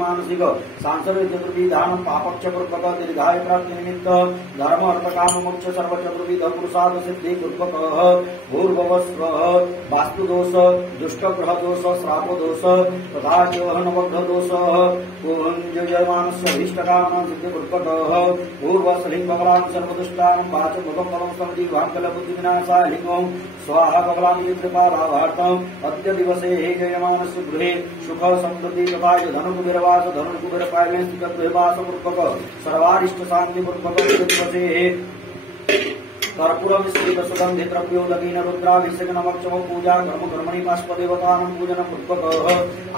मानसिक सांसर्ग चतुर्थी ध्यान पापक्ष पूर्वक दीर्घाय प्राप्ति निमित्त धर्म अर्थ काम मोक्ष सर्व चतुर्विध पुरुषार्थ सिद्धि पूर्वक भूर्भुवस्व वास्तु दोष दुष्ट ग्रह दोष श्राप दोष तथा नवग्रह दोष जयमानस्य अभीष्ट काम सिद्धि पूर्वक पूर्व सलिंग बलां सर्वदुष्टां वाच भगम बलं समधि वाक्कल बुद्धि विनाशाय लिंगं स्वाहा कमलां कृपा लाभार्थम अद्य दिवसे हे जयमानस्य गृहे सुख समृद्धि तथा धन कुबेरवास धन कुबेर पायले वास पूर्वक सर्वारिष्ट शांति पूर्वक दिवसे कर्पूर मिश्रित सुगंधि द्रव्योदगीन रुद्राभिषेक नमक्षम पूजा कर्म कर्मणि बाष्पदेवतानं पूजन पूर्वक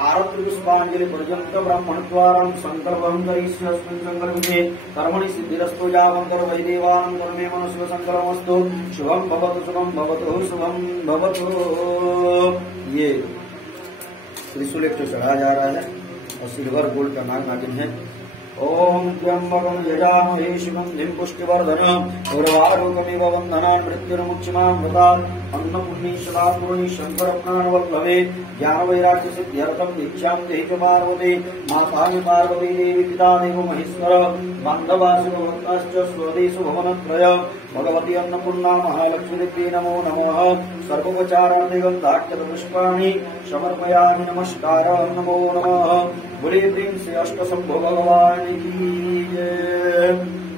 आरति पुष्पांजलि पर्यंत ब्राह्मणद्वारं संकल्पं करिष्यास्मिन् संकल्पे कर्मणि सिद्धिरस्तु यावन्तो वै देवानं कर्मे मनुष्य संकल्पमस्तु शुभं भवतु शुभं भवतु। ये त्रिशूल एक चढ़ाया जा रहा है और सिल्वर गोल्ड का नाग नागिन है। ओम त्र्यंबकं यजामहे सुगंधिं पुष्टिवर्धनम् उर्वारुकमिव बन्धनान् मृत्युर्मुक्षीमामृतात् अन्नपूर्णेश्वरा पूर्णी शंकर प्राणवल्लभे ज्ञान वैराग्य सिद्ध्यर्थं दीक्षां देहि च पार्वती माता पार्वती देवी पिता देव महेश्वर बान्धवासुभक्ताश्च स्वदेशु भवनत्रय भगवती अन्नपूर्णा महालक्ष्मी देवी नमो नमः। सर्वोपचाराणि गन्धाक्षतपुष्पाणि समर्पयामि नमस्कार नमो नमः। बड़े प्रेम से अष्ट शंभो भगवान की जय।